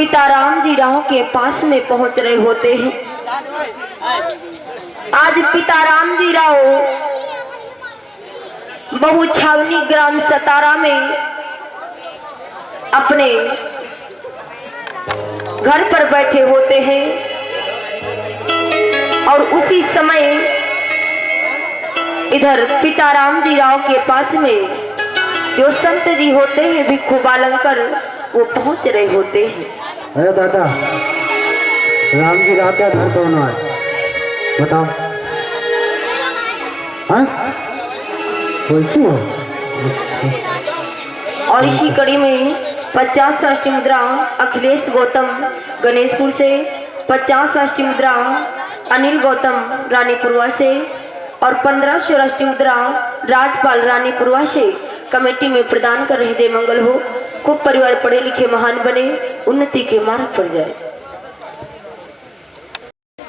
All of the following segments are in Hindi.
पिता राम जी राव के पास में पहुंच रहे होते हैं। आज पिता राम जी राव बहु छावनी ग्राम सतारा में अपने घर पर बैठे होते हैं और उसी समय इधर पिता राम जी राव के पास में जो संत जी होते हैं भिक्षु बालंकर वो पहुंच रहे होते हैं। अरे दादा, राम जी राव क्या घर कौन है बताओ? हाँ कैसी हो? और इसी कड़ी में 50 षष्ठी मुद्रा अखिलेश गौतम गणेशपुर से, 50 षष्ठी मुद्रा अनिल गौतम रानीपुरवा से और 15 षष्ठी मुद्रा राजपाल रानीपुरवा से कमेटी में प्रदान कर रहे। जय मंगल हो, खूब परिवार पढ़े लिखे महान बने, उन्नति के मार्ग पर जाए।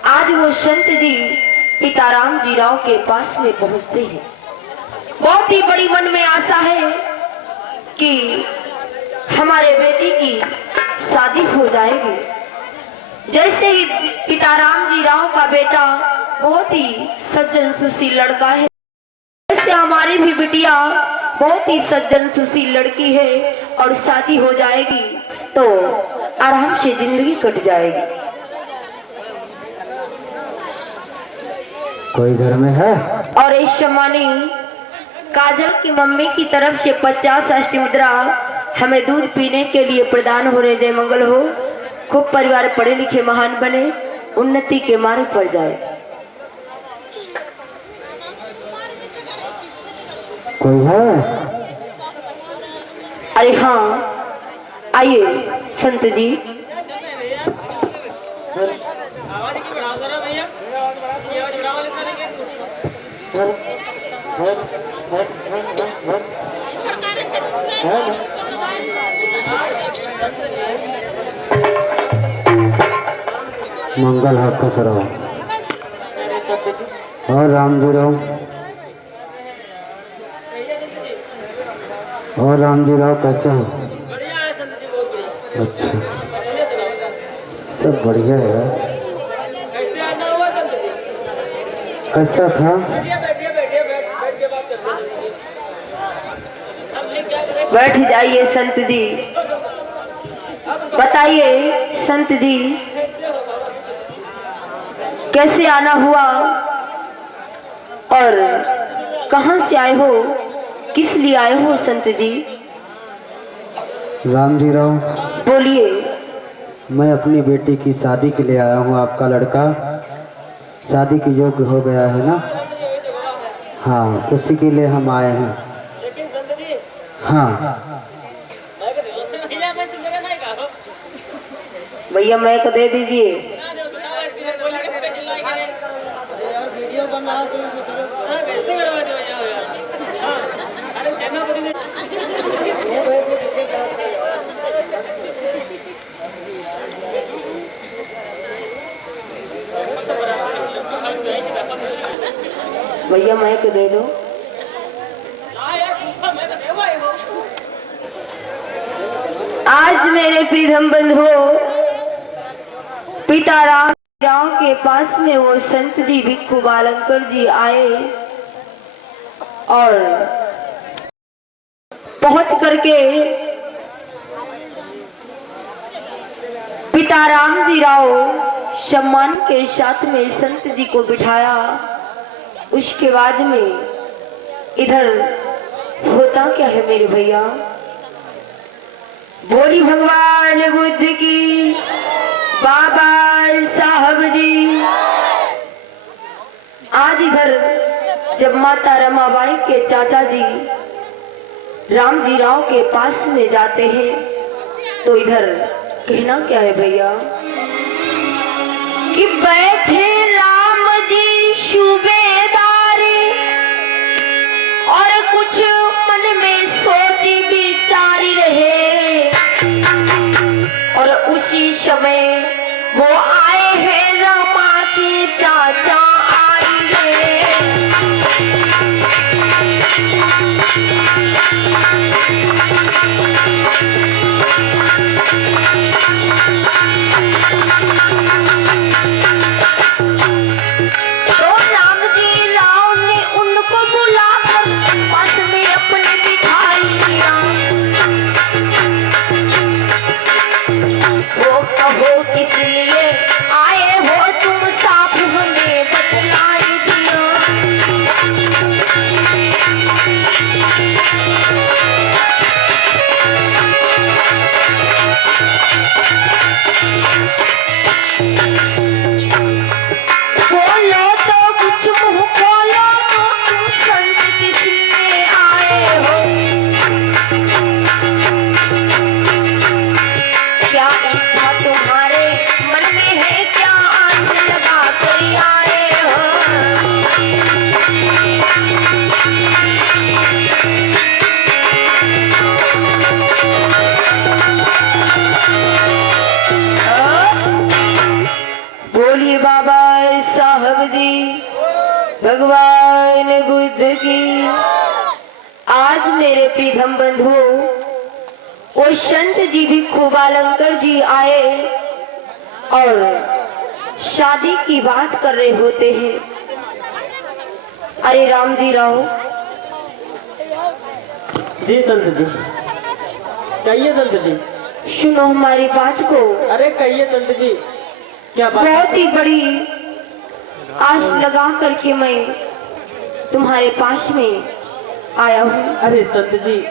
आज वो संत जी पिता राम जी राव के पास में पहुंचते हैं। बहुत ही बड़ी मन में आशा है कि हमारे बेटे की शादी हो जाएगी। जैसे ही पिता राम जी राव का बेटा बहुत ही सज्जन सुशील लड़का है, जैसे हमारी भी बिटिया बहुत ही सज्जन सुशील लड़की है और शादी हो जाएगी तो आराम से जिंदगी कट जाएगी। कोई घर में है? और इस सम्मानी काजल की मम्मी की तरफ से 50 षष्ठी मुद्रा हमें दूध पीने के लिए प्रदान हो रहे। जय मंगल हो, खूब परिवार पढ़े लिखे महान बने, उन्नति के मार्ग पर जाए। कोई है? अरे हाँ, आइए संत जी। मंगल है, खुश रहो। और राम जी राव, और राम जी राव कैसे हो? अच्छा, सब बढ़िया है। कैसा था? बैठ जाइए संत जी। बताइए संत जी, कैसे आना हुआ और कहां से आए हो, किस लिए आए हो संत जी? राम जी राव, बोलिए। मैं अपनी बेटी की शादी के लिए आया हूँ। आपका लड़का शादी के योग्य हो गया है ना? हाँ, उसी के लिए हम आए हैं। हाँ भैया मैक दे दीजिए। वीडियो बना तो भैया मैक दे दो। आज मेरे प्रियतम बंधु पिता राम के पास में वो संत जी भिक्षु बालंकर जी आए और पहुंच करके पिता राम जी राव सम्मान के साथ में संत जी को बिठाया। उसके बाद में इधर होता क्या है मेरे भैया? बोली भगवान बुद्ध की, बाबा साहब जी। आज इधर जब माता रमाबाई के चाचा जी राम जी राव के पास में जाते हैं तो इधर कहना क्या है भैया कि बैठे राम जी सूबेदार और कुछ मन में सोची विचारी रहे और उसी समय वो आए हैं रमा के चाचा आई है। न हो किस लिए आए हो तुम साफ हमें बतलाई दियो। बोलो तो कुछ मुंह खोलो तो तुम संत किस लिए आए हो। क्या इच्छा तुम्हारे मन में है, क्या आस लगा कर आए हो। बोलिए बाबा साहब जी भगवान बुद्ध की। आज मेरे प्रीतम बंधु और संत जी भी खूबालंकर जी आए और शादी की बात कर रहे होते हैं। अरे राम जी राव। जी संत जी, कहिए संत जी। सुनो हमारी बात को। अरे कहिए संत जी, क्या बात? बहुत ही बड़ी आस लगा करके मैं तुम्हारे पास में आया हूँ। अरे संत जी,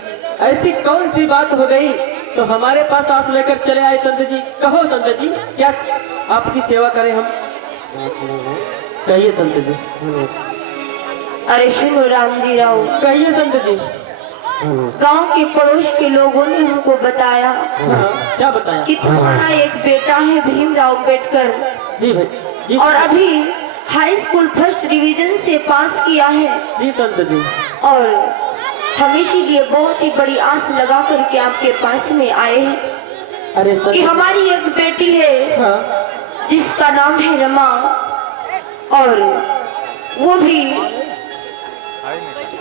ऐसी कौन सी बात हो गई तो हमारे पास आस लेकर चले आए संत जी? कहो संत जी, क्या आपकी सेवा करें हम? कहिए संत जी। अरे सुनो राम जी राव। कहिए संत जी। गांव के पड़ोस के लोगों ने हमको बताया क्या बताया? कि तुम्हारा एक बेटा है भीमराव अम्बेडकर। जी भाई जी। और अभी हाई स्कूल फर्स्ट डिवीजन से पास किया है। जी संत जी। और हम इसीलिए बहुत ही बड़ी आस लगा करके आपके पास में आए हैं। अरे संत कि हमारी एक बेटी है हाँ। जिसका नाम है रमा, और वो भी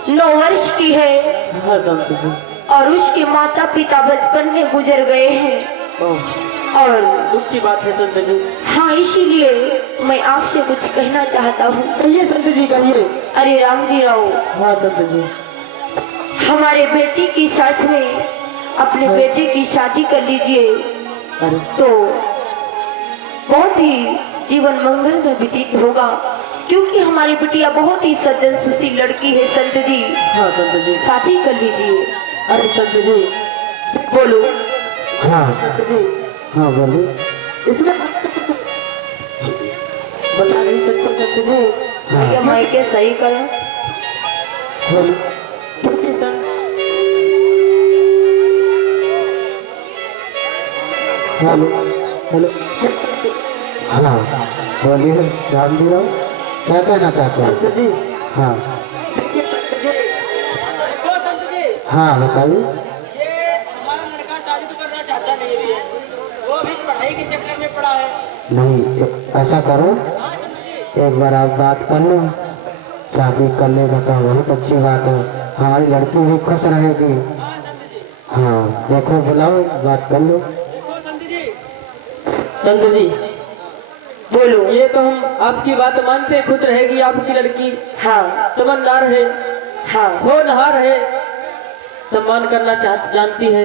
9 वर्ष की है। हाँ संत जी। और उसके माता पिता बचपन में गुजर गए हैं। और दुख की बात है संत जी। हाँ, इसीलिए मैं आपसे कुछ कहना चाहता हूँ। कहिए संत जी, कहिए। अरे राम जी राव। हाँ संत जी। हमारे बेटी की साथ में अपने बेटे की शादी कर लीजिए अरे तो बहुत ही जीवन मंगल में व्यतीत होगा, क्योंकि हमारी बिटिया बहुत ही सज्जन सुशील लड़की है संत जी। हाँ संत जी। शादी कर लीजिए। अरे संत जी। बोलो। हाँ संत जी। हाँ बोलिए। इसमें बता नहीं सकते संत जी। भैया माइके सही करो। बोलिए। Hello hello. हाँ बोलिए राम जी राव, क्या कहना चाहते हैं? संत जी। हाँ देखो संत जी, हाँ बताइए। ये हमारा लड़का शादी तो करना चाहता नहीं है, वो भी पढ़ाई के चक्कर में पड़ा है। नहीं ऐसा करो, हाँ संत जी। एक बार आप बात कर लो, शादी कर लेगा तो बहुत अच्छी बात है, हमारी लड़की भी खुश रहेगी। हाँ संत जी। हाँ देखो बुलाओ, बात कर लो। देखो संत जी। संत जी बोलो। ये तो हम आपकी बात मानते हैं, खुश रहेगी आपकी लड़की। हाँ समझदार है, हाँ होनहार है, सम्मान करना जानती है।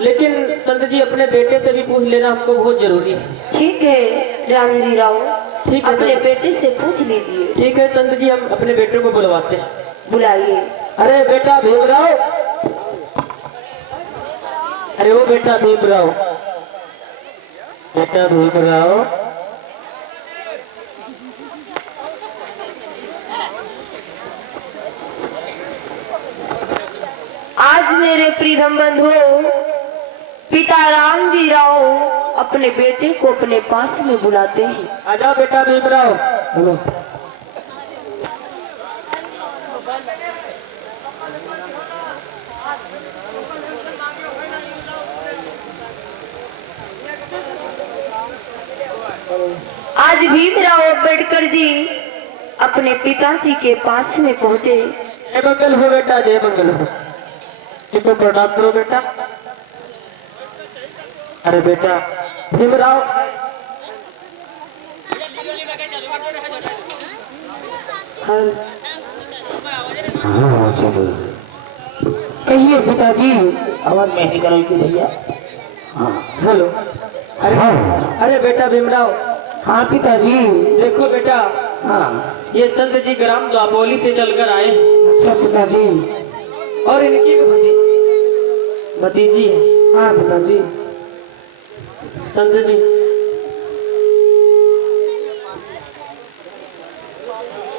लेकिन संत जी अपने बेटे से भी पूछ लेना हमको बहुत जरूरी है। ठीक है राम जी राव, ठीक है अपने सर। बेटे से पूछ लीजिए। ठीक है संत जी, हम अपने बेटे को बुलवाते हैं। बुलाइए। अरे बेटा भीमराव, अरे वो बेटा भीमराव, बेटा भीमराव। आज मेरे प्रीतम बंधु पिता राम जी राव अपने बेटे को अपने पास में बुलाते हैं। आ जाओ बेटा भीमराव। हेलो। आज भीमराव अम्बेडकर जी अपने पिताजी के पास में पहुंचे। जय मंगल हो बेटा, जय मंगल हो। तुमको प्रणाम करो बेटा। अरे बेटा भीमराव, हाँ चलो। कहिए पिताजी, आवाज महंगी करो कि भैया। हेलो। अरे अरे बेटा भीमराव। हाँ पिताजी। देखो बेटा, हाँ। ये संत जी ग्राम द्वापोली से चलकर आए हैं अच्छा पिताजी। और इनकी भतीजी है। हाँ पिताजी। संत जी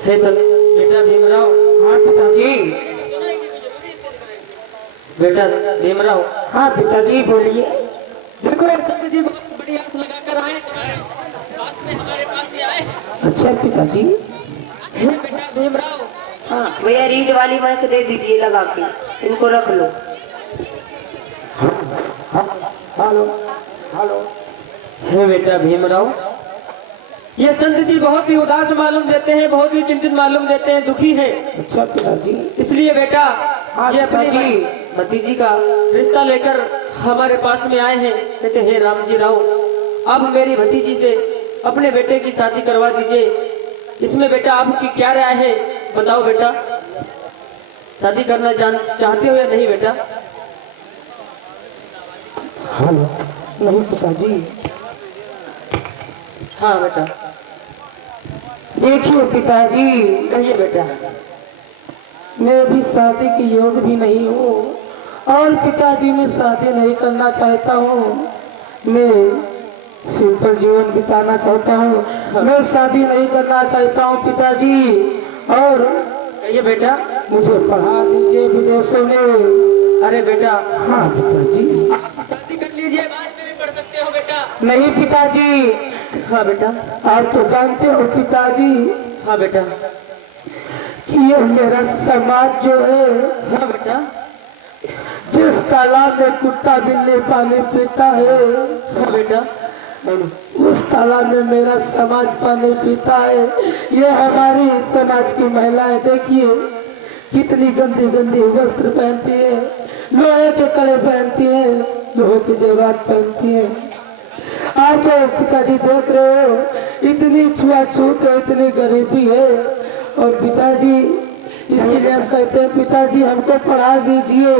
हे संत बेटा भीमराव। हाँ पिताजी। बेटा भीमराव। हाँ पिताजी बोलिए। देखो ये संत जी बहुत बड़ी आस लगाकर आए पास में हमारे पास ही आए। अच्छा पिताजी। हे बेटा भीमराव। हाँ। भैया रीड वाली माइक दे दीजिए लगा के, इनको रख लो। Hello hello. हे बेटा भीमराव, ये संत जी बहुत ही उदास मालूम देते हैं, बहुत ही चिंतित मालूम देते हैं, दुखी हैं। अच्छा पिताजी। इसलिए बेटा हाँ ये अपनी पिताजी। भतीजी का रिश्ता लेकर हमारे पास में आए हैं। कहते हे राम जी राव, आप मेरी भतीजी से अपने बेटे की शादी करवा दीजिए। इसमें बेटा आपकी क्या राय है, बताओ बेटा। शादी करना चाहते हो या नहीं बेटा? हेलो। नहीं पिताजी। हाँ बेटा। देखिए पिताजी, कहिए बेटा। मैं अभी शादी के योग भी नहीं हूँ और पिताजी मैं शादी नहीं करना चाहता हूँ। मैं सिंपल जीवन बिताना चाहता हूँ। मैं शादी नहीं करना चाहता हूँ पिताजी। और कहिए बेटा। मुझे पढ़ा दीजिए विदेशों में। अरे बेटा। हाँ पिताजी। शादी कर लीजिए, बाद में भी पढ़ सकते हो बेटा। नहीं पिताजी। हाँ बेटा। आप तो जानते हो पिताजी हाँ बेटा। कि ये मेरा समाज जो है, हाँ बेटा। जिस तालाब में कुत्ता बिल्ली पानी पीता है, हाँ बेटा। उस तालाब में मेरा समाज पानी पीता है। ये हमारी समाज की महिलाएं देखिए कितनी गंदी गंदी वस्त्र पहनती है, लोहे के कड़े पहनती है, लोहे के जेवरात पहनती है। आप तो पिताजी देख रहे हो इतनी छुआछूत है, इतनी गरीबी है। और पिताजी इसके लिए हम कहते हैं पिताजी हमको पढ़ा दीजिए,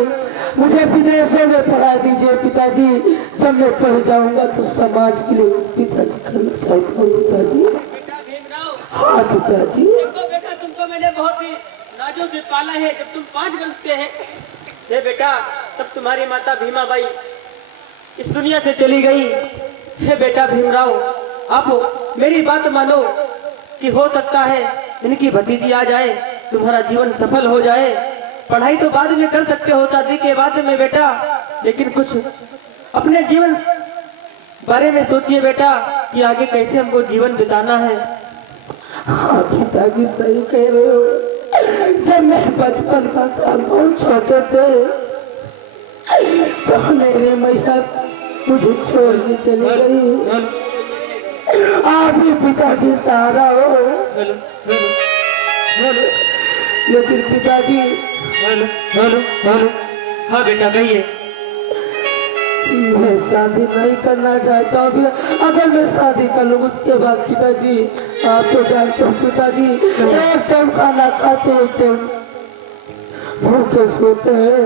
मुझे विदेशों में पढ़ा दीजिए पिताजी। जब मैं पढ़ जाऊंगा तो समाज के लिए पिताजी करना चाहता हूँ पिताजी। बेटा भीमराव। हाँ पिताजी। देखो बेटा, तुमको मैंने बहुत ही नाजुक से पाला है। जब तुम 5 वर्ष के हैं हे बेटा, तब तुम्हारी माता भीमाबाई इस दुनिया से चली गई। हे बेटा भीमराव, आप मेरी बात मानो कि हो सकता है इनकी भतीजी आ जाए, तुम्हारा जीवन सफल हो जाए। पढ़ाई तो बाद में कर सकते हो शादी के बाद में बेटा, लेकिन कुछ अपने जीवन बारे में सोचिए बेटा कि आगे कैसे हमको जीवन बिताना है। हाँ पिताजी सही कह रहे हो। जब मैं बचपन का था, बहुत छोटे थे, तो मेरे मैया मुझे छोड़ के चली गई। आप भी पिताजी सहारा हो। लेकिन पिताजी हाँ बेटा कहिए। मैं शादी नहीं करना चाहता हूँ। अगर मैं शादी कर लूँ उसके बाद पिताजी आप तो जानते हो पिताजी एक टाइम खाना खाते, एक टाइम भूखे सोते हैं,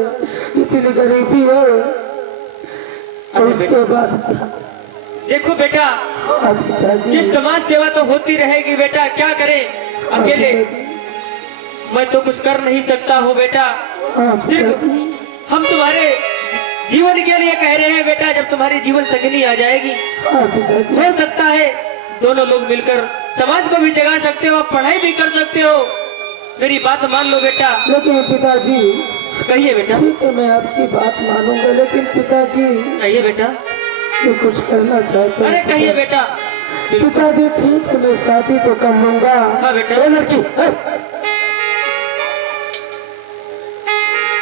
इतनी गरीबी है। और उसके बाद देखो बेटा, हाँ पिताजी। ये समाज सेवा तो होती रहेगी बेटा, क्या करें अकेले। मैं तो कुछ कर नहीं सकता हूँ बेटा। हाँ सिर्फ पिताजी। हम तुम्हारे जीवन के लिए कह रहे हैं बेटा। जब तुम्हारी जीवन संगिनी आ जाएगी, हाँ पिताजी। हो सकता है दोनों लोग मिलकर समाज को भी जगा सकते हो, पढ़ाई भी कर सकते हो। मेरी बात मान लो बेटा। लेकिन पिताजी कहिए बेटा। ठीक है मैं आपकी बात मानूंगा, लेकिन पिताजी कहिए बेटा। मैं कुछ कहना चाहता अरे हूँ। कहिए बेटा। पिताजी ठीक है मैं शादी तो कर लूंगा। हाँ बेटा। ए लड़की,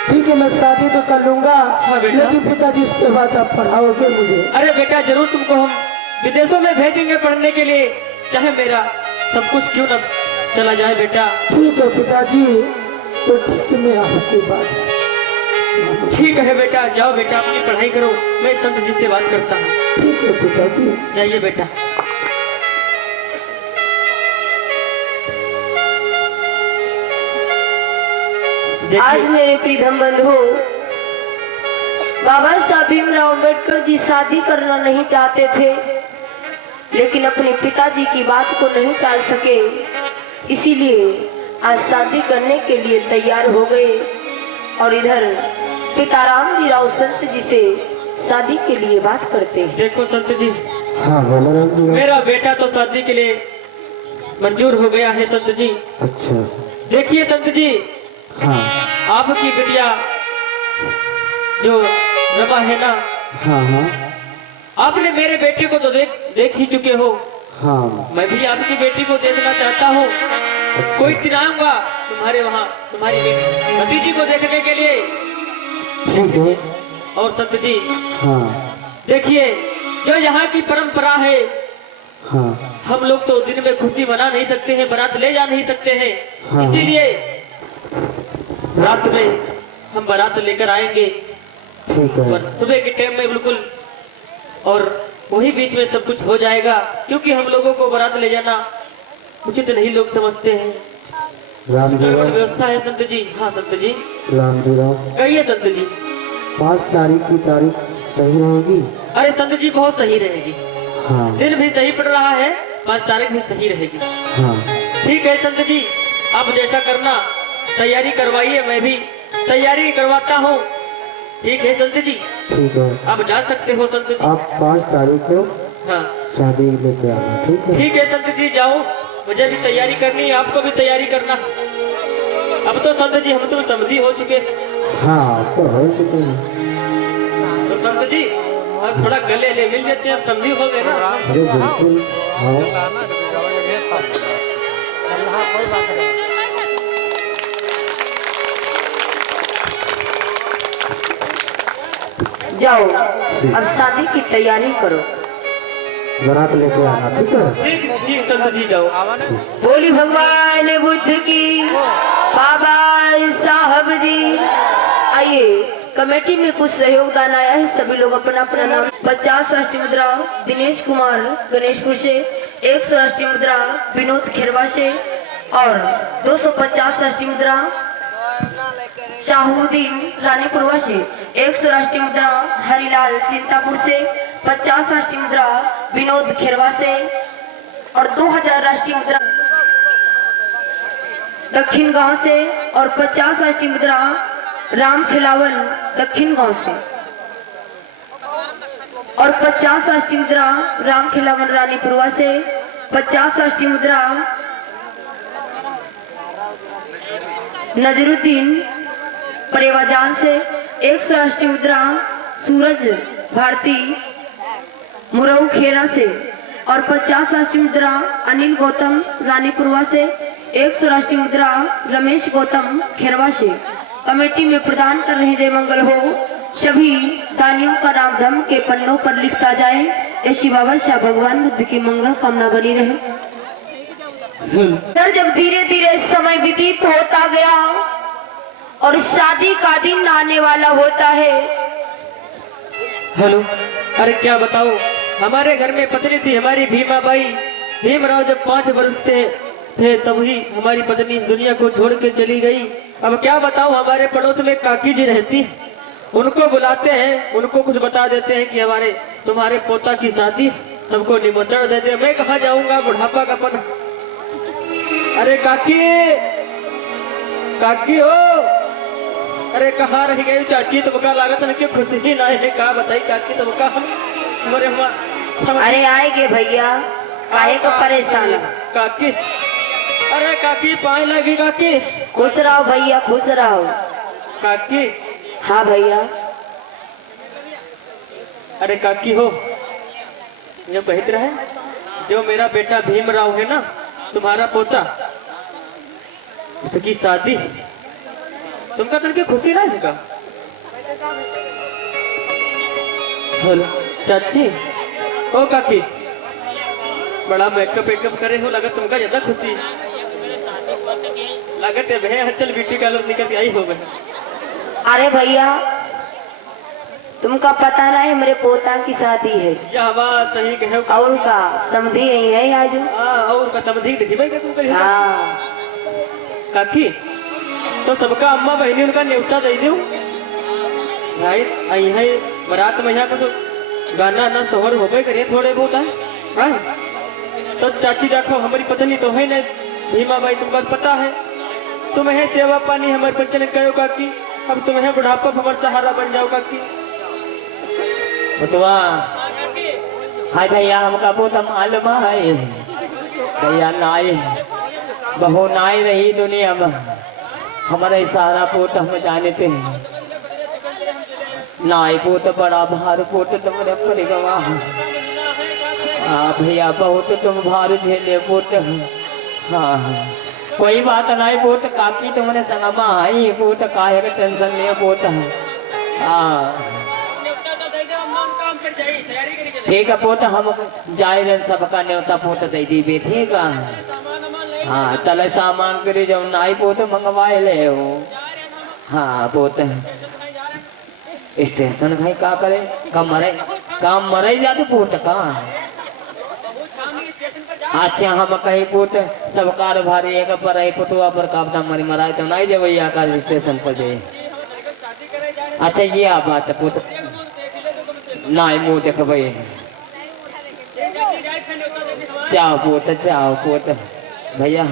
ठीक है मैं शादी तो कर लूंगा। हाँ बेटा। लेकिन पिताजी उसके बाद आप पढ़ाओगे मुझे? अरे बेटा जरूर तुमको हम विदेशों में भेजेंगे पढ़ने के लिए, चाहे मेरा सब कुछ क्यों न चला जाए बेटा। ठीक है पिताजी, तो ठीक है मैं आपकी बात। ठीक है बेटा, जाओ बेटा अपनी पढ़ाई करो। मैं संत जी से बात करता हूँ। ठीक है पिताजी। जाइए बेटा। आज मेरे प्रियतम बंधु बाबा साहब भीमराव अम्बेडकर जी शादी करना नहीं चाहते थे, लेकिन अपने पिताजी की बात को नहीं टाल सके, इसीलिए आज शादी करने के लिए तैयार हो गए। और इधर पिता राम जी राव संत जी से शादी के लिए बात करते हैं। देखो संत जी, हाँ बोलो राम जी। मेरा बेटा तो शादी के लिए मंजूर हो गया है संत जी। अच्छा। देखिए संत जी, हाँ आपकी बिटिया जो रमा है ना, हाँ हाँ आपने मेरे बेटे को तो देख ही चुके हो। हाँ। मैं भी आपकी बेटी को देखना चाहता हूँ। कोई दिन आऊंगा तुम्हारे वहाँ तुम्हारी भतीजी को देखने के लिए। ठीक है। और संत जी, हाँ देखिए जो यहाँ की परंपरा है, हाँ हम लोग तो दिन में खुशी मना नहीं सकते हैं, बारात ले जा नहीं सकते हैं। हाँ। इसीलिए रात में हम बारात लेकर आएंगे ठीक है। और सुबह के टाइम में बिल्कुल, और वही बीच में सब कुछ हो जाएगा, क्योंकि हम लोगों को बारात ले जाना उचित नहीं लोग समझते हैं। राम जी राव। व्यवस्था है संत जी। हाँ संत जी। राम जी राव, कहिए संत जी। 5 तारीख की तारीख सही रहेगी? अरे संत जी बहुत सही रहेगी। हाँ दिन भी सही पड़ रहा है, 5 तारीख भी सही रहेगी। हाँ ठीक है संत जी, आप जैसा करना, तैयारी करवाइए, मैं भी तैयारी करवाता हूँ। ठीक है संत जी, ठीक है। आप जा सकते हो संत जी। आप 5 तारीख को हाँ शादी लेके आना। ठीक है। ठीक है संत जी, जाओ, मुझे भी तैयारी करनी है, आपको भी तैयारी करना। अब तो संत जी हम तो समझी हो चुके। हाँ आप तो हो चुके हैं। तो संत जी अब थोड़ा गले ले मिल लेते हैं, समझी हो गए ना। अरे बिल्कुल। हाँ जाओ, अब शादी की तैयारी करो। बारात लेके आना। ठीक है। ठीक ठीक संत जी, जाओ। बोली भगवान बुद्ध की, बाबा साहब जी। आइए, कमेटी में कुछ सहयोग दान आया है, सभी लोग अपना अपना नाम। 50 राष्ट्रीय मुद्रा दिनेश कुमार गणेशपुर से, 100 राष्ट्रीय मुद्रा विनोद खेरवा से, और 250 राष्ट्रीय मुद्रा शाहुद्दीन रानीपुरवा से, 100 राष्ट्रीय मुद्रा हरिलाल चिंतापुर से, 50 राष्ट्रीय मुद्रा विनोद खेरवा से, और 2000 राष्ट्रीय मुद्रा दक्षिण गांव से, और 50 राष्ट्रीय मुद्रा राम खिलावन दक्षिण गांव से, और 50 राष्ट्रीय मुद्रा राम खिलावन रानीपुरवा से, 50 राष्ट्रीय मुद्रा नजरुद्दीन परेवाजान से, 100 राष्ट्रीय मुद्रा सूरज भारती मुरऊ खेरा से, और 50 राष्ट्रीय मुद्रा अनिल गौतम रानीपुरवा से, 100 राष्ट्रीय मुद्रा रमेश गौतम खेरवा से। कमेटी में प्रदान कर रहे जय मंगल हो। सभी दानियों का नाम धर्म के पन्नों पर लिखता जाए। ऐसी बाबा शाह भगवान बुद्ध की मंगल कामना बनी रहे। जब धीरे धीरे समय व्यतीत होता गया और शादी का दिन आने वाला होता है। हेलो, अरे क्या बताऊं, हमारे घर में पत्नी थी हमारी भीमा बाई। भीमराव जब 5 वर्ष थे तब ही हमारी पत्नी इस दुनिया को छोड़ के चली गई। अब क्या बताऊं, हमारे पड़ोस में काकी जी रहती, उनको बुलाते हैं, उनको कुछ बता देते हैं कि हमारे तुम्हारे पोता की शादी, सबको निमंत्रण देते हैं। मैं कहाँ जाऊंगा, बुढ़ापा का पन। अरे काकी, काकी हो, अरे कहाँ रह गई चाची, तुमका लागत है कि खुशी ही ना है। कहा बताई काकी तुमका हम। अरे आएंगे भैया, काहे को परेशान। काकी, अरे काकी पाए लगी काकी। खुश रहो भैया, खुश रहो। काकी, हाँ भैया। अरे काकी हो, जो कहते रहे, जो मेरा बेटा भीमराव है ना, तुम्हारा पोता, उसकी शादी तुमका करके खुशी ना है। हेलो चाची, ओ काकी, बड़ा मेकअप वेकअप करे हो, लगा तुमका ज्यादा खुशी लागत है। भैया चल बेटी का लोग निकल के आई हो गए। अरे भैया, तुमका पता नहीं मेरे पोता की शादी है। यह बात सही कहे। और का समझी यही है आज। और का समझी देखी भाई क्या तुमका। हाँ काकी, तो सबका अम्मा बहनी उनका न्योता दे दूं। भाई आई है बारात में यहाँ का तो गाना ना सोहर होबे करे थोड़े बहुत है हाँ? तो चाची देखो हमारी पत्नी तो है नहीं भीमा बाई तुमको पता है तुम्हें सेवा पानी हमारे बच्चे ने कहो काकी अब तुम्हें बुढ़ापा हमारे सहारा बन जाओ काकी बतवा हाय भैया हमका बहुत मालूम है भैया नाई बहु नाई रही दुनिया में हमारे सारा पोत हम जानते हैं नाई पोत बड़ा भार पोत तुम्हारे परिगवा हाँ भैया बहुत तुम भार झेले पोत हाँ कोई बात नहीं पोत काकी तुमने संगमा आई पोत काहे का टेंशन नहीं पोत हाँ ठीक है पोत हम जाए रहे सबका न्योता पोत दे दी ठीक है हाँ तले सामान करे जब नाई पोत मंगवाए ले हो हाँ पोत स्टेशन भाई का करे काम मरे जाते पोत का अच्छा हम कहीं पोत सब कार भारी एक पर आई पुतवा पर काबदा मरी मराए तो नहीं जब भैया का स्टेशन पर जाए अच्छा ये आप बात पोत नाई मुँह देख भाई चाओ पोत भैया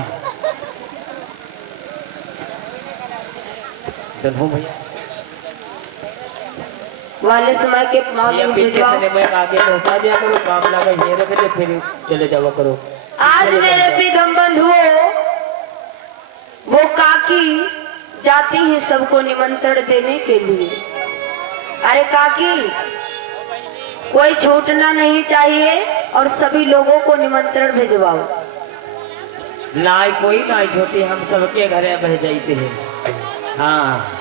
चलो भैया वाले समय के मांगे पीछे भिजवाओ। से मैं आगे पहुंचा दिया करो काम लगा ये रख दे फिर चले जावा करो आज मेरे प्रियतम बंधुओं वो काकी जाती है सबको निमंत्रण देने के लिए। अरे काकी कोई छूटना नहीं चाहिए और सभी लोगों को निमंत्रण भिजवाओ। नाई कोई नाई छोटी हम सबके घरे बह जाते हैं हाँ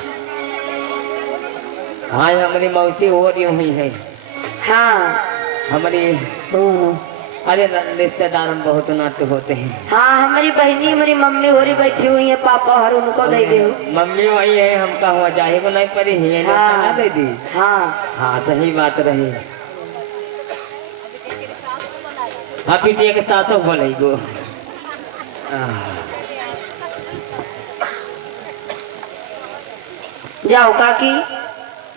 हाँ हमारी मौसी हो रही हुई है हाँ हमारी अरे रिश्तेदार में बहुत नाट्य होते हैं हाँ हमारी बहनी हमारी मम्मी हो रही बैठी हुई है पापा और उनको दे दे। मम्मी वही है हमका हुआ जाए को नहीं पड़ी है हाँ। ना दे दी हाँ हाँ सही बात रही हाँ पीटिए के साथ बोले गो जाओ काकी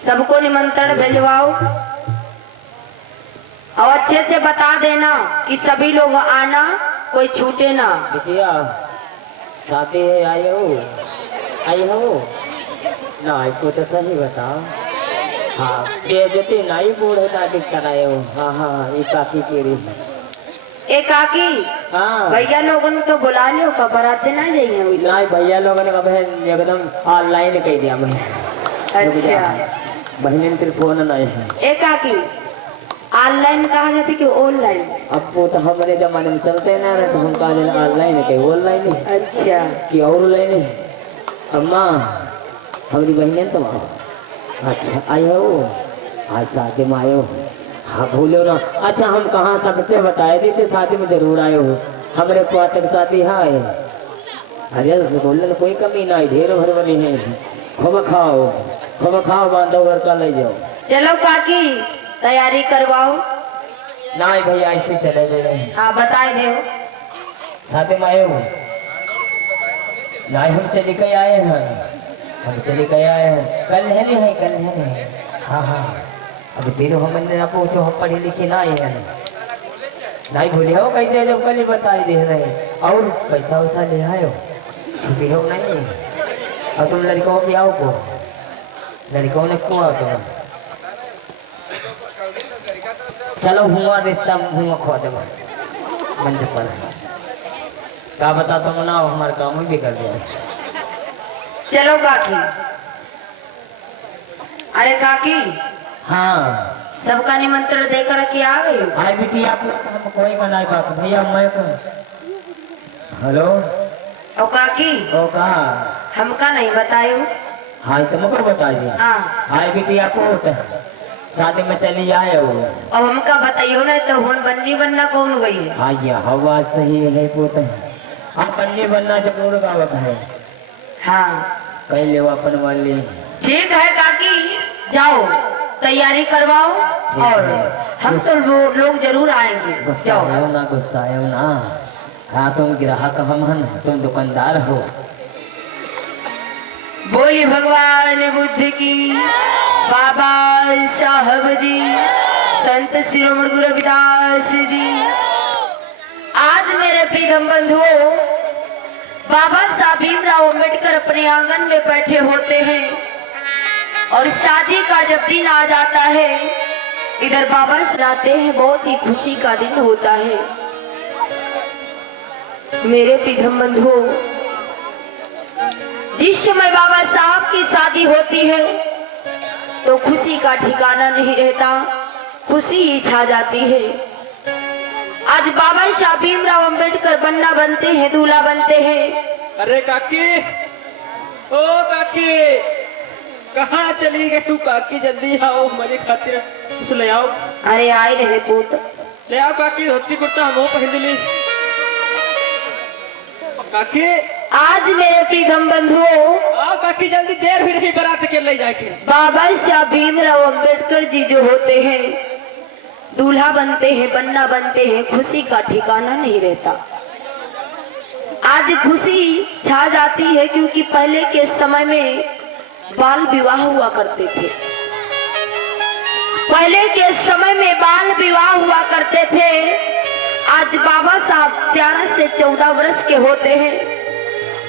सबको निमंत्रण भिजवाओ और अच्छे से बता देना कि सभी लोग आना कोई छूटे ना। देखिए शादी है आई हो ना को तो सही बताओ हाँ बेजती नहीं बूढ़े दादी कराए हो हाँ हाँ ये काकी केरी ए काकी हाँ भैया लोगों को तो बुला लियो का बराते ना जाइए अभी लोग। नहीं भैया लोगों ने कहा एकदम ऑनलाइन कह दिया मैं अच्छा बहन तेरे फोन नहीं है ए काकी ऑनलाइन कहा जाती कि ऑनलाइन। अब वो तो हमारे जमाने में चलते ना रहे तो हम कहा ऑनलाइन कहीं ऑनलाइन अच्छा कि ऑनलाइन अम्मा हमारी बहन तो अच्छा आई हो आज शादी में आए हो हाँ भूलो ना अच्छा हम कहाँ सबसे बताए थे शादी में जरूर आए हो हमारे पातक शादी है अरे बोलने कोई कमी नहीं ढेर भर बनी है खूब खाओ बांधो घर का ले जाओ। चलो काकी तैयारी करवाओ। नहीं भैया ऐसे चले गए हाँ बताए दो शादी में आए हो नहीं हम चले के आए हैं कल है हाँ हाँ अब तेरे हमने ना पूछो हम पढ़े लिखे ना आए हैं नहीं भूले हो कैसे जब कल ही बताई दे रहे और पैसा वैसा ले आयो छुट्टी हो नहीं और तुम लड़कों की आओ को लड़कों ने को आओ तुम चलो हुआ रिश्ता हुआ खो दे मंच पर क्या बता तुम ना हमारे काम भी कर दिया। चलो काकी। अरे काकी हाँ सबका निमंत्रण देकर के आ गई। आई बेटी आप हम कोई मना का भैया मैं को हेलो ओ काकी ओ कहा हमका नहीं बतायो। हाँ तुमको बता दिया हाँ आई बेटी आप शादी में चली आए हो अब हमका बताइयो ना तो होन बन्नी बनना कौन गई है। हाँ ये हवा सही है पुत हम बन्नी बनना जरूर गावत है हाँ कह ले अपन वाली ठीक है काकी जाओ तैयारी करवाओ और हम सब लोग जरूर आएंगे। जाओ गुस्सायो ना हाँ तुम ग्राहक हम हन तुम दुकानदार हो। बोली भगवान बुद्ध की बाबा साहब जी, संत शिरोमणि गुरु रविदास जी। आज मेरे प्रियतम बंधुओं, बाबा साहब भीमराव अम्बेडकर अपने आंगन में बैठे होते हैं और शादी का जब दिन आ जाता है, इधर बाबा सुनाते हैं, बहुत ही खुशी का दिन होता है। मेरे प्रियतम बंधुओं, जिस समय बाबा साहब की शादी होती है तो खुशी का ठिकाना नहीं रहता, खुशी ही छा जाती है। आज बाबा साहब भीमराव अम्बेडकर बन्ना बनते हैं, दूल्हा बनते हैं। अरे काकी, ओ काकी, कहाँ चली गई तू काकी? जल्दी आओ, मेरे खातिर कुछ ले आओ। अरे आए रहे पुत, ले आओ काकी, धोती कुर्ता हम पहन ली। काकी, आज मेरे प्रियतम बंधुओं, आओ काकी, जल्दी, देर हुई नहीं बारात के ले जाके। बाबा साहब भीमराव अम्बेडकर जी जो होते हैं, दूल्हा बनते हैं, बन्ना बनते हैं, खुशी का ठिकाना नहीं रहता। आज खुशी छा जाती है क्योंकि पहले के समय में बाल विवाह हुआ करते थे। पहले के समय में बाल विवाह हुआ करते थे। आज बाबा साहब 13 से 14 वर्ष के होते हैं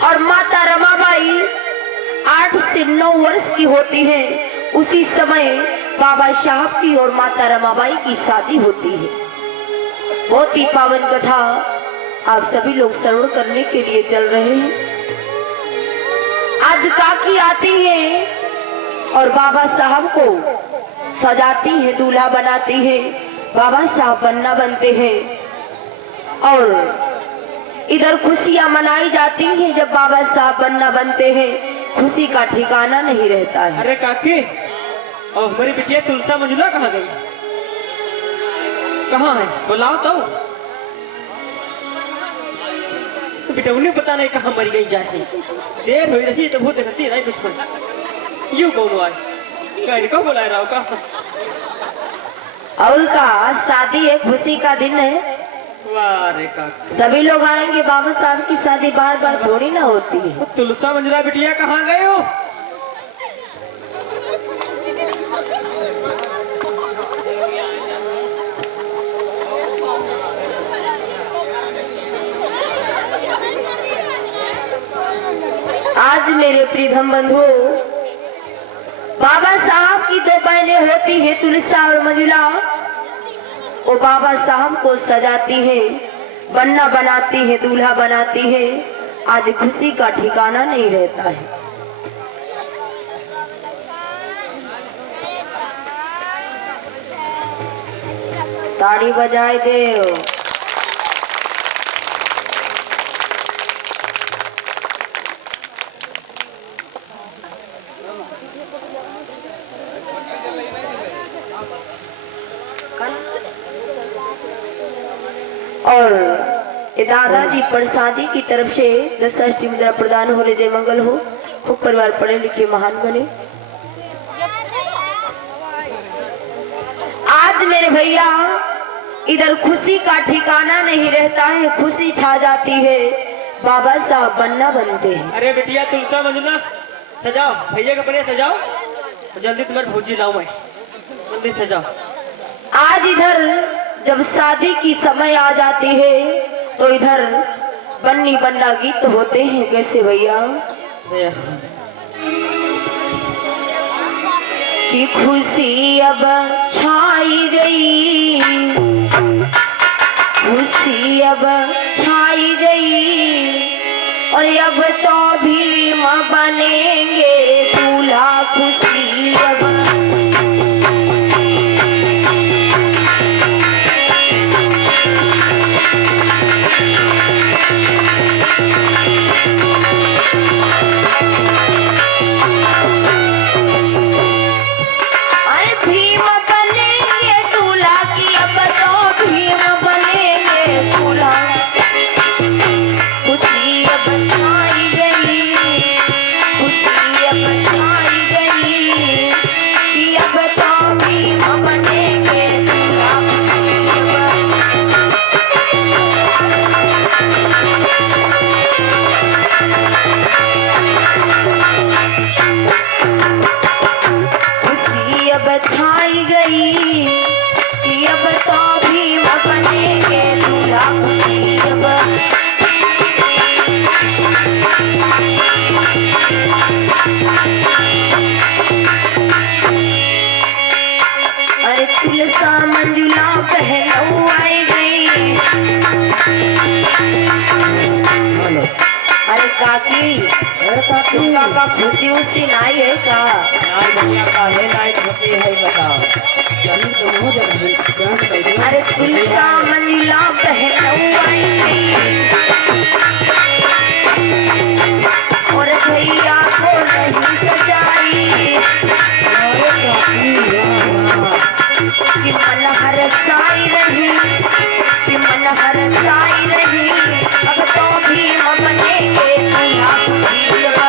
और माता रमाबाई 8 से 9 वर्ष की होती हैं। उसी समय बाबा साहब की और माता रमाबाई की शादी होती है। बहुत ही पावन कथा आप सभी लोग श्रवण करने के लिए चल रहे हैं। आज काकी आती है और बाबा साहब को सजाती है, दूल्हा बनाती है, बाबा साहब बन्ना बनते हैं और इधर खुशियां मनाई जाती हैं। जब बाबा साहब बन्ना बनते हैं, खुशी का ठिकाना नहीं रहता है। अरे काकी, और हमारी बिटिया तुलसा मंजुला कहाँ गई? कहाँ है? बुलाओ तो। बेटा उन्हें पता नहीं कहाँ मर गई जाके। देर हो रही तो बहुत देखती है दुश्मन। यूं कौन आए? कहीं को बुलाए रहा का? और का शादी है, खुशी का दिन है। वाह रे काकी, सभी लोग आएंगे। बाबा साहब की शादी बार बार थोड़ी ना होती है। तुलसा मंजुला बिटिया कहाँ गए हो? आज मेरे प्रियतम बंधुओं, बाबा साहब की 2 बहनें होती हैं, तुलसा और मंजुला। वो बाबा साहब को सजाती हैं, बन्ना बनाती है, दूल्हा बनाती है। आज खुशी का ठिकाना नहीं रहता है। ताड़ी बजाए दे। और दादाजी प्रसादी की तरफ से 10 मुद्रा प्रदान हो, जय मंगल हो, खूब परिवार पढ़े लिखे महान बने। आज मेरे भैया इधर खुशी का ठिकाना नहीं रहता है, खुशी छा जाती है। बाबा साहब बन्ना बनते हैं। अरे बिटिया तुलसा मंजुला, सजाओ, भैया कपड़े सजाओ, जल्दी तुम्हारी भोजी लाऊं मैं, जल्दी सजाओ। आज इधर जब शादी की समय आ जाती है तो इधर बन्नी बन्ना गीत होते हैं। कैसे भैया? कि खुशी अब छाई गई, खुशी अब छाई गई और अब तो भीम बनेंगे दूल्हा। खुशी अब खुशी अब छाई गई, खुशी अब छाई गई। काकी तुमका का खुशी उसी नहीं है का? यार भैया काहे नाइट होती है बताओ। अरे तुलसा मंजिला पहलवाई और भैया को नहीं सजाई कि मन हर साई रही, कि मन हर साई रही। अब तो भी ममने के दुल्हा खुशियवा।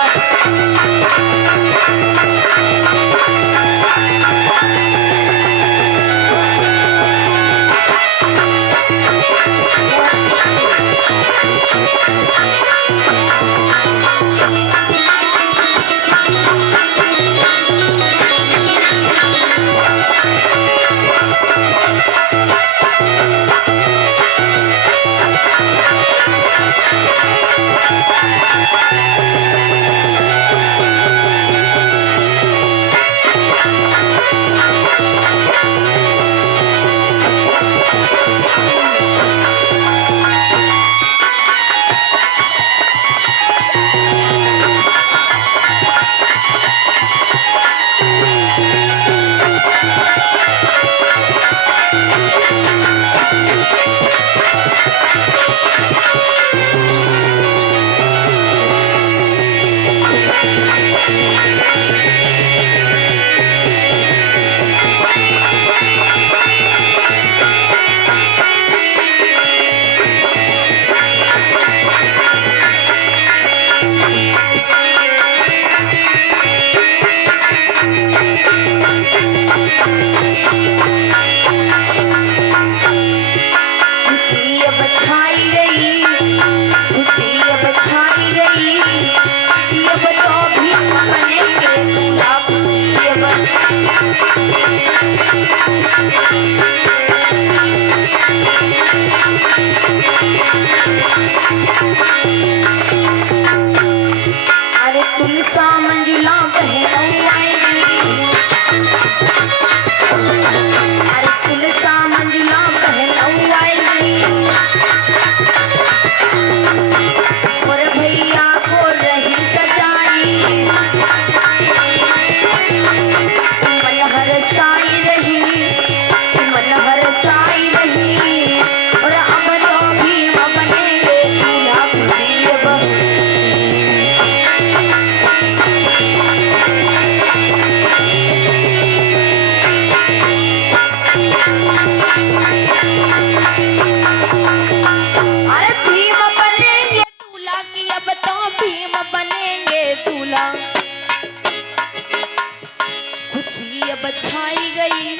अरे तुलसा मंजुला पहलवाई, अरे तुलसा मंजुला पहलवाई और भैया को रही सजाई। मन हर साई रही, मन हर साई रही और अब तो भी ममने दूल्हा खुशियवा। अरे भीम बनेंगे दूल्हा की अब तो भीम बनेंगे दूल्हा। खुशी अब छाई गई,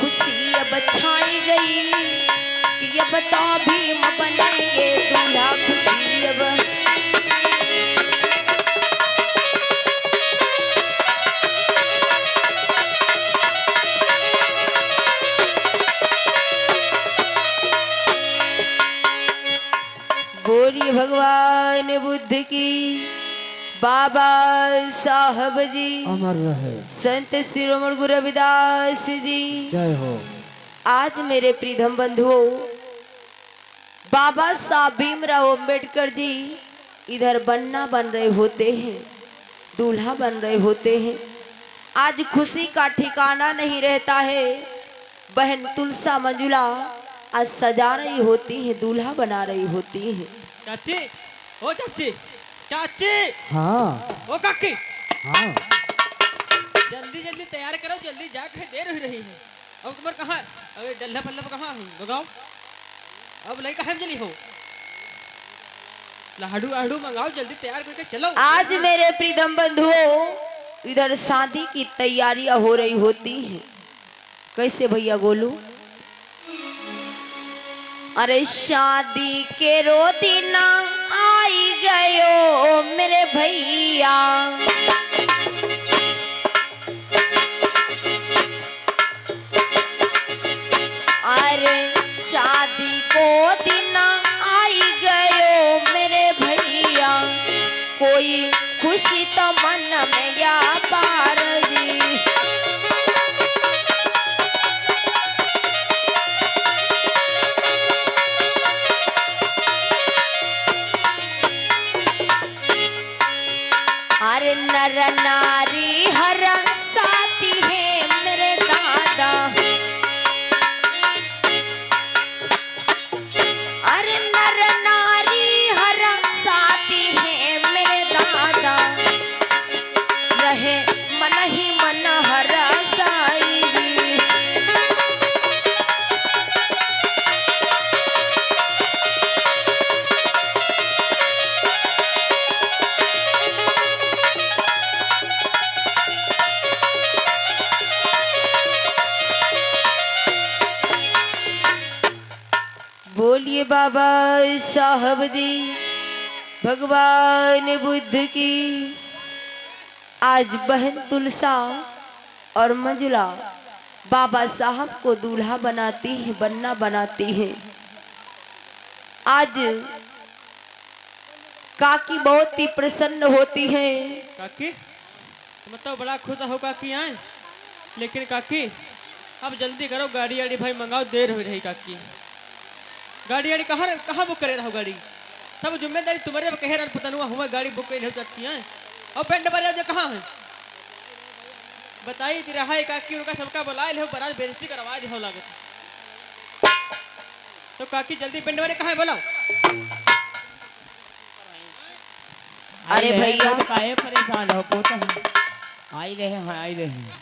खुशी अब छाई गई कि अब तो भीम बनेंगे दूल्हा। खुशी अब बोलिए भगवान बुद्ध की, बाबा साहब जी, अमर रहे। संत शिरोमणि गुरु रविदास जी। जय हो। आज मेरे प्रियतम बंधुओं, बाबा साहब भीमराव अंबेडकर जी इधर बन्ना बन रहे होते हैं, दूल्हा बन रहे होते हैं। आज खुशी का ठिकाना नहीं रहता है। बहन तुलसा मंजुला आज सजा रही होती है, दूल्हा बना रही होती है। चाची, ओ चाची, चाची, हाँ ओ काकी, हाँ। जल्दी जल्दी तैयार करो, जल्दी जाके देर हो रही है। अब तुम्हारे कहाँ, अरे डल्ला पल्ला कहाँ हो लगाओ, अब लई कहाँ जली हो, लाडू आडू मंगाओ, जल्दी तैयार करके चलो। आज मेरे प्रियतम बंधुओं इधर शादी की तैयारियां हो रही होती हैं। कैसे भैया गोलू? अरे शादी के रो दिन आई गयो मेरे भैया, अरे शादी को दिन आई गयो मेरे भैया, कोई खुशी तो मन में या पार जी। नर नारी हर साथी है मेरे दादा, अरे नर नारी हर साथी है मेरे दादा, रहे मन ही मन हर साई। बोलिए बाबा साहब जी भगवान बुद्ध की। आज बहन तुलसा और मंजुला बाबा साहब को दूल्हा बनाती है, बनना बनाती है। आज काकी बहुत ही प्रसन्न होती है। काकी तुम तो बड़ा खुश हो काकी आए, लेकिन काकी अब जल्दी करो, गाड़ी वाड़ी भाई मंगाओ, देर हो रही काकी। गाड़ी वाड़ी कहाँ बुक करे रहो गाड़ी, सब जिम्मेदारी तुम्हारे कहे रहा पता हुआ गाड़ी बुक कर चाची है। और पेंट बजा जो कहाँ है बताई रहा है काकी, उनका सबका बुलाए ले बरात बेइज्जती करवा दे लागत। तो काकी जल्दी पेंट वाले कहाँ है बोलो। अरे भैया काहे परेशान हो, आई रहे हैं।